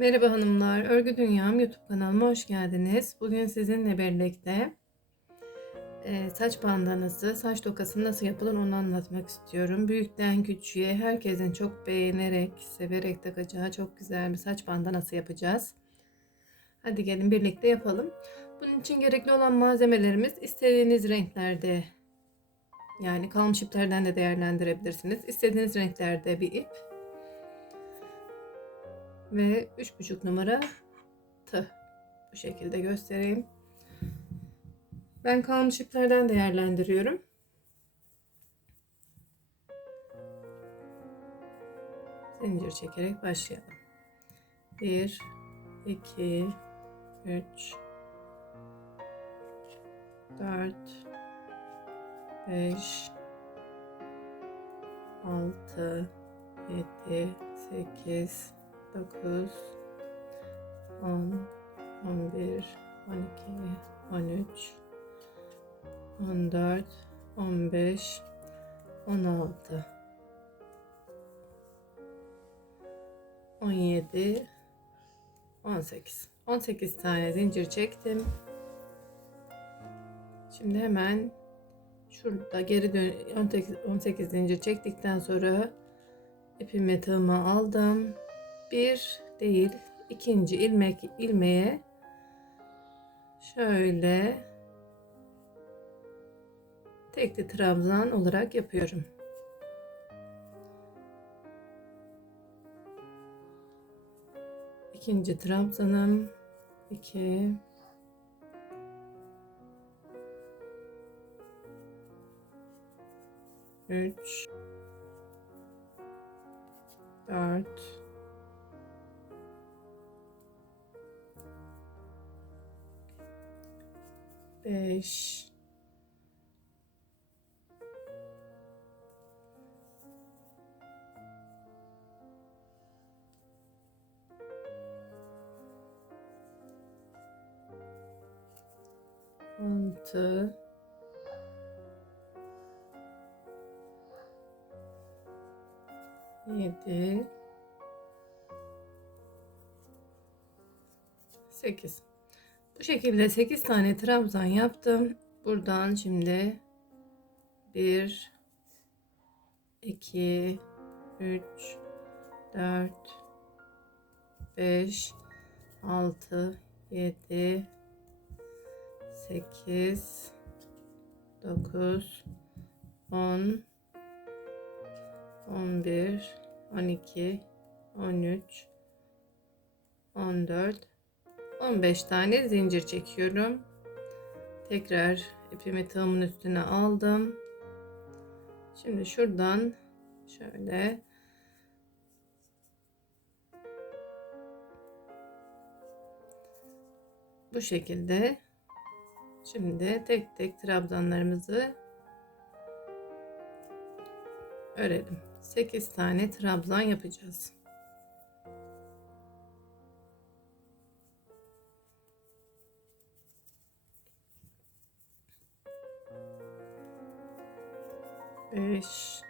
Merhaba hanımlar, Örgü Dünyam YouTube kanalıma hoş geldiniz. Bugün sizinle birlikte e, saç bandanası, saç tokası nasıl yapılır onu anlatmak istiyorum. Büyükten küçüğe herkesin çok beğenerek, severek takacağı çok güzel bir saç bandanası yapacağız. Hadi gelin birlikte yapalım. Bunun için gerekli olan malzemelerimiz istediğiniz renklerde yani kalmış iplerden de değerlendirebilirsiniz. İstediğiniz renklerde bir ip ve 3,5 numara tığ. Bu şekilde göstereyim. Ben kalmış iplerden değerlendiriyorum. Zincir çekerek başlayalım. 1 2 3 4 5 6 7 8 9 10 11 12 13 14 15 16 17 18 18 tane zincir çektim. Şimdi hemen şurada geri dön 18, 18 zincir çektikten sonra ipimi tığıma aldım. Bir değil ikinci ilmek ilmeğe şöyle tekli trabzan olarak yapıyorum. İkinci trabzanım 2 3 4 5 6 7 8 Bu şekilde 8 tane trabzan yaptım. Buradan şimdi 1 2 3 4 5 6 7 8 9 10 11 12 13 14 15 tane zincir çekiyorum. Tekrar ipimi tığımın üstüne aldım. Şimdi şuradan şöyle bu şekilde şimdi tek tek trabzanlarımızı örelim. 8 tane trabzan yapacağız. Beş,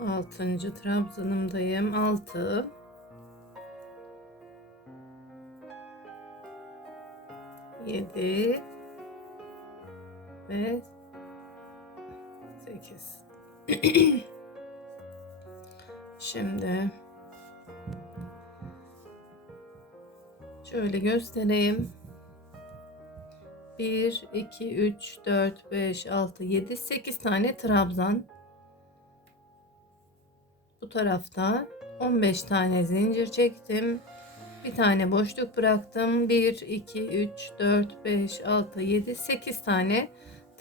altıncı trabzanımdayım. Altı, yedi ve sekiz. Şimdi şöyle göstereyim. 1 2 3 4 5 6 7 8 tane trabzan. Bu tarafta 15 tane zincir çektim. Bir tane boşluk bıraktım. 1 2 3 4 5 6 7 8 tane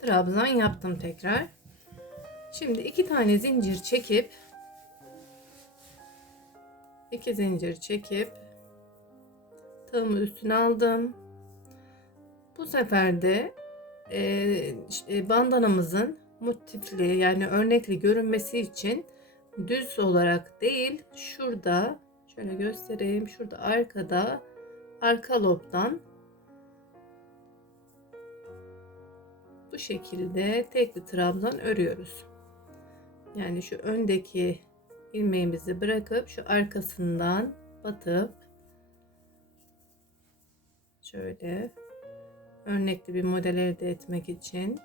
trabzan yaptım tekrar. Şimdi iki tane zincir çekip iki zincir çekip tığımı üstüne aldım. Bu sefer de e, bandanamızın motifli yani örnekli görünmesi için düz olarak değil şurada şöyle göstereyim şurada arkada arka lobdan bu şekilde tekli trabzan örüyoruz. Yani şu öndeki ilmeğimizi bırakıp şu arkasından batıp şöyle örnekli bir model elde etmek için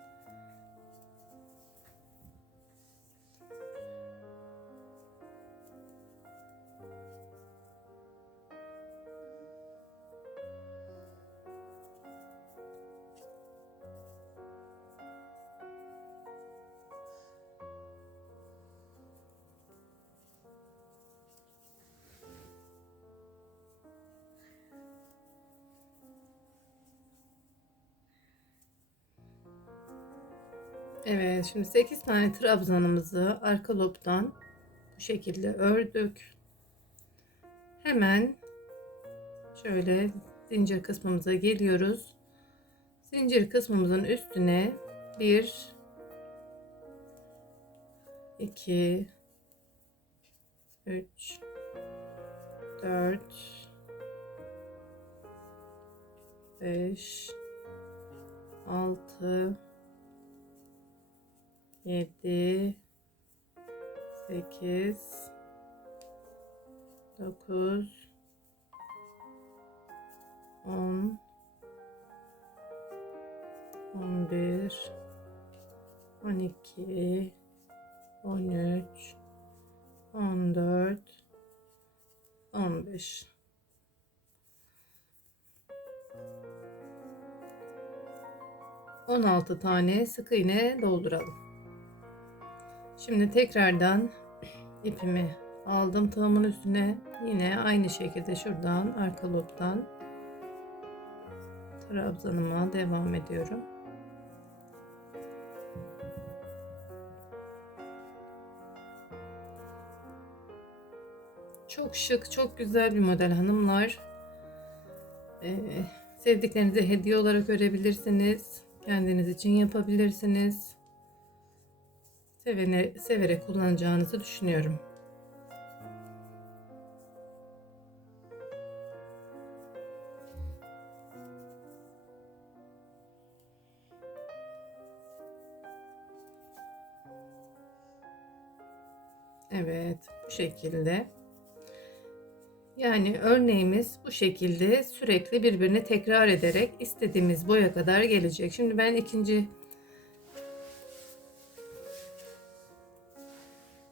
Evet, şimdi 8 tane trabzanımızı arka lobdan bu şekilde ördük. Hemen şöyle zincir kısmımıza geliyoruz. Zincir kısmımızın üstüne 1 2 3 4 5 6 7 8 9 10 11 12 13 14 15 16 tane sık iğne dolduralım. Şimdi tekrardan ipimi aldım tığımın üstüne yine aynı şekilde şuradan arka lobdan trabzanıma devam ediyorum. Çok şık, çok güzel bir model hanımlar. Ee, sevdiklerinize hediye olarak örebilirsiniz. Kendiniz için yapabilirsiniz sevene, severek kullanacağınızı düşünüyorum. Evet bu şekilde. Yani örneğimiz bu şekilde sürekli birbirini tekrar ederek istediğimiz boya kadar gelecek. Şimdi ben ikinci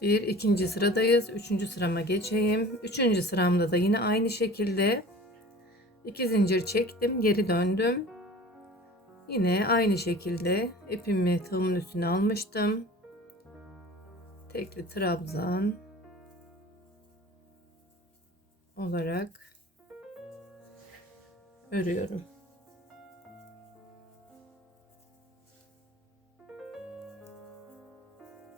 Bir, ikinci sıradayız. Üçüncü sırama geçeyim. Üçüncü sıramda da yine aynı şekilde iki zincir çektim. Geri döndüm. Yine aynı şekilde ipimi tığımın üstüne almıştım. Tekli trabzan olarak örüyorum.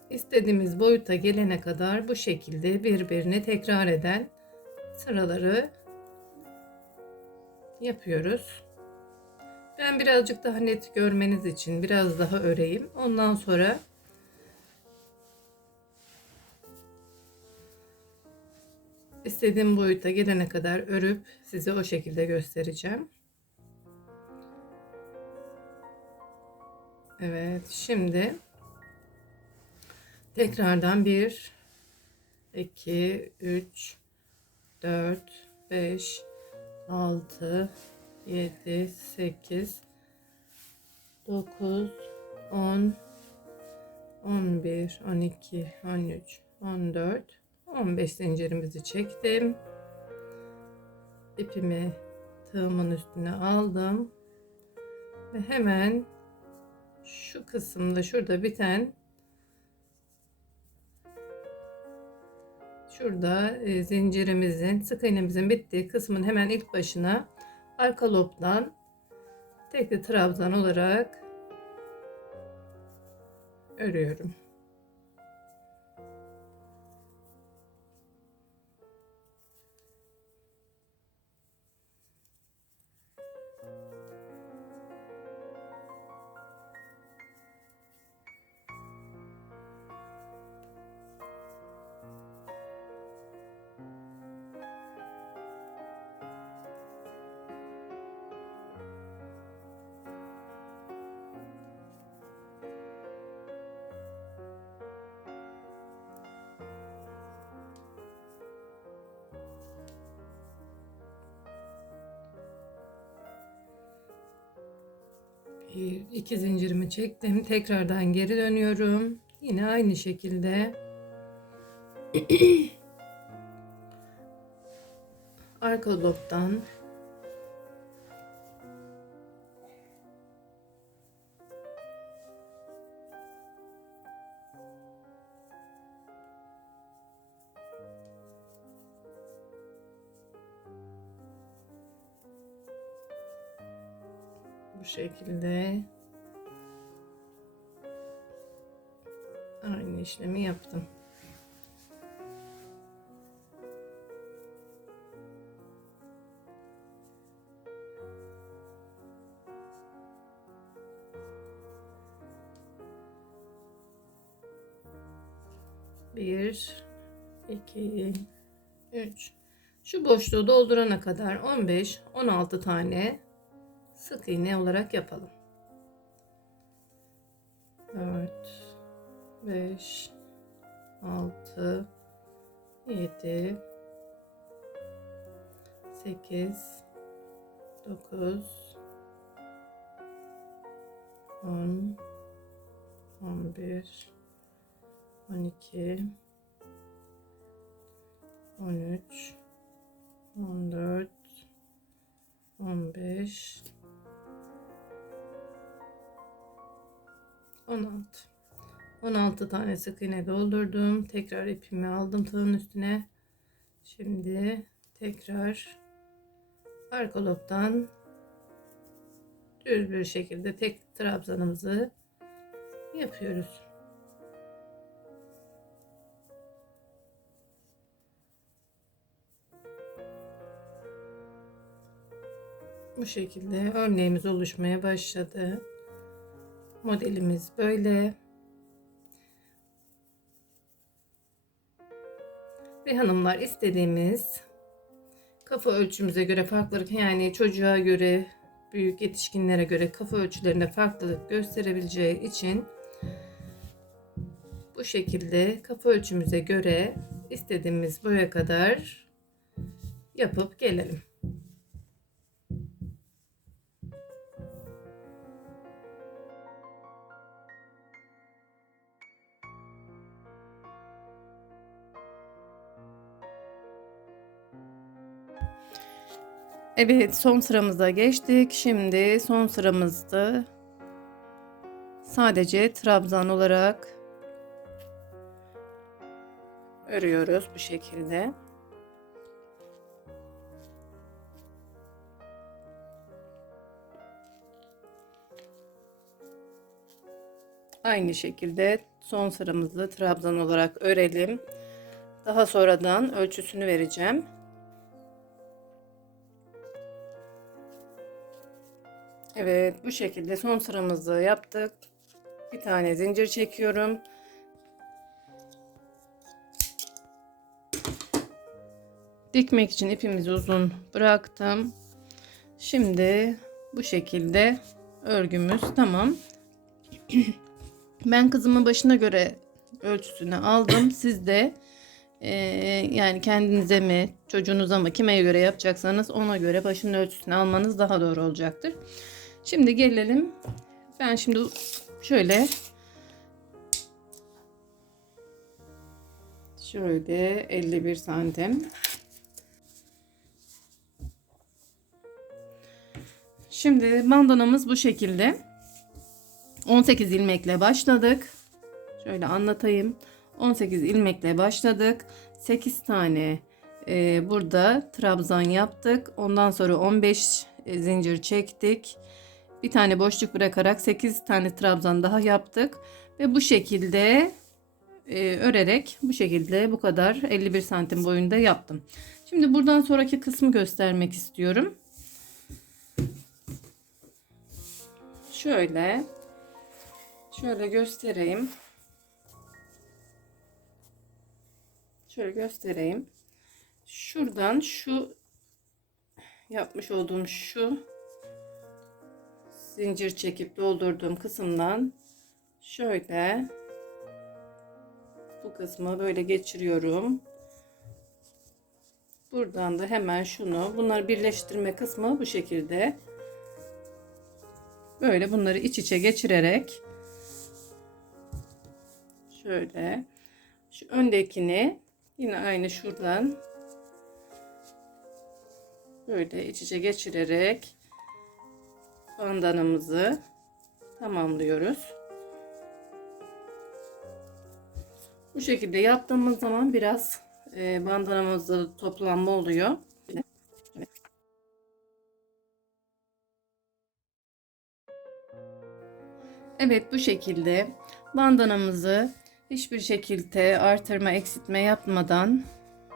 İstediğimiz boyuta gelene kadar bu şekilde birbirini tekrar eden sıraları yapıyoruz. Ben birazcık daha net görmeniz için biraz daha öreyim. Ondan sonra istediğim boyuta gelene kadar örüp size o şekilde göstereceğim. Evet şimdi Tekrardan 1 2 3 4 5 6 7 8 9 10 11 12 13 14 15 zincirimizi çektim. İpimi tığımın üstüne aldım. Ve hemen şu kısımda şurada biten şurada e, zincirimizin sık iğnemizin bittiği kısmın hemen ilk başına arka lobdan tekli trabzan olarak örüyorum. Bir, iki zincirimi çektim. Tekrardan geri dönüyorum. Yine aynı şekilde arka dolaptan şekilde aynı işlemi yaptım. Bir, iki, üç. Şu boşluğu doldurana kadar 15-16 tane sık iğne olarak yapalım. 4 5 6 7 8 9 10 11 12 13 14 15 16 16 tane sık iğne doldurdum. Tekrar ipimi aldım tığın üstüne. Şimdi tekrar arka lobdan düz bir şekilde tek trabzanımızı yapıyoruz. Bu şekilde örneğimiz oluşmaya başladı. Modelimiz böyle. Ve hanımlar istediğimiz kafa ölçümüze göre farklılık yani çocuğa göre büyük yetişkinlere göre kafa ölçülerinde farklılık gösterebileceği için bu şekilde kafa ölçümüze göre istediğimiz boya kadar yapıp gelelim. Evet son sıramıza geçtik. Şimdi son sıramızda sadece trabzan olarak örüyoruz bu şekilde. Aynı şekilde son sıramızı trabzan olarak örelim. Daha sonradan ölçüsünü vereceğim. Evet bu şekilde son sıramızı yaptık. Bir tane zincir çekiyorum. Dikmek için ipimizi uzun bıraktım. Şimdi bu şekilde örgümüz tamam. ben kızımın başına göre ölçüsünü aldım. Siz de e, yani kendinize mi çocuğunuza mı kime göre yapacaksanız ona göre başının ölçüsünü almanız daha doğru olacaktır. Şimdi gelelim. Ben şimdi şöyle şöyle 51 santim. Şimdi bandanamız bu şekilde. 18 ilmekle başladık. Şöyle anlatayım. 18 ilmekle başladık. 8 tane e, burada trabzan yaptık. Ondan sonra 15 e, zincir çektik bir tane boşluk bırakarak 8 tane trabzan daha yaptık. Ve bu şekilde e, örerek bu şekilde bu kadar 51 santim boyunda yaptım. Şimdi buradan sonraki kısmı göstermek istiyorum. Şöyle şöyle göstereyim. Şöyle göstereyim. Şuradan şu yapmış olduğum şu zincir çekip doldurduğum kısımdan şöyle bu kısmı böyle geçiriyorum. Buradan da hemen şunu bunları birleştirme kısmı bu şekilde böyle bunları iç içe geçirerek şöyle şu öndekini yine aynı şuradan böyle iç içe geçirerek bandanamızı tamamlıyoruz. Bu şekilde yaptığımız zaman biraz e, bandanamızda toplanma oluyor. Evet bu şekilde bandanamızı hiçbir şekilde artırma eksiltme yapmadan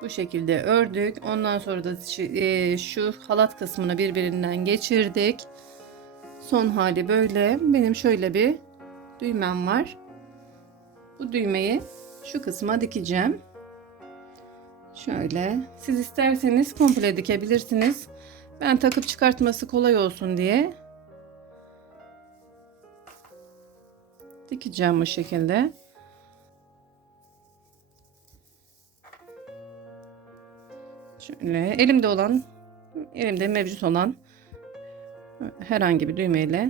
bu şekilde ördük. Ondan sonra da e, şu halat kısmını birbirinden geçirdik. Son hali böyle. Benim şöyle bir düğmem var. Bu düğmeyi şu kısma dikeceğim. Şöyle. Siz isterseniz komple dikebilirsiniz. Ben takıp çıkartması kolay olsun diye dikeceğim bu şekilde. Şöyle elimde olan elimde mevcut olan herhangi bir düğmeyle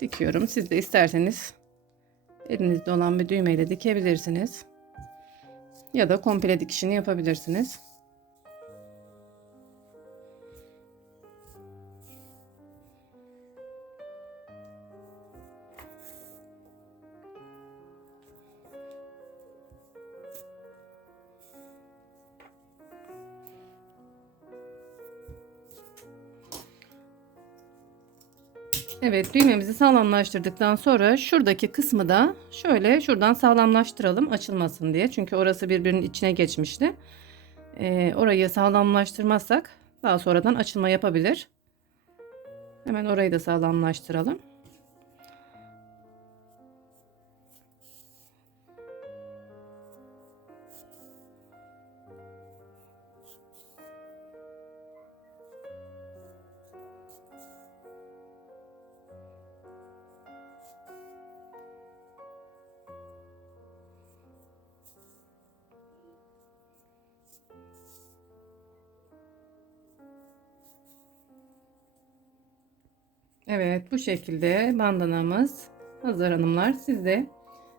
dikiyorum. Siz de isterseniz elinizde olan bir düğmeyle dikebilirsiniz. Ya da komple dikişini yapabilirsiniz. Evet düğmemizi sağlamlaştırdıktan sonra şuradaki kısmı da şöyle şuradan sağlamlaştıralım açılmasın diye. Çünkü orası birbirinin içine geçmişti. Ee, orayı sağlamlaştırmazsak daha sonradan açılma yapabilir. Hemen orayı da sağlamlaştıralım. Evet bu şekilde bandanamız hazır hanımlar. Siz de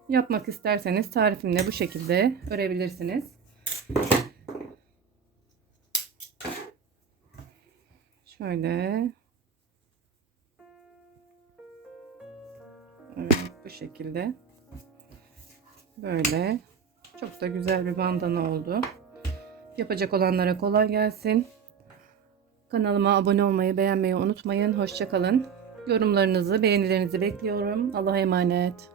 yapmak isterseniz tarifimle bu şekilde örebilirsiniz. Şöyle. Evet bu şekilde. Böyle. Çok da güzel bir bandana oldu. Yapacak olanlara kolay gelsin. Kanalıma abone olmayı, beğenmeyi unutmayın. Hoşçakalın. Yorumlarınızı, beğenilerinizi bekliyorum. Allah'a emanet.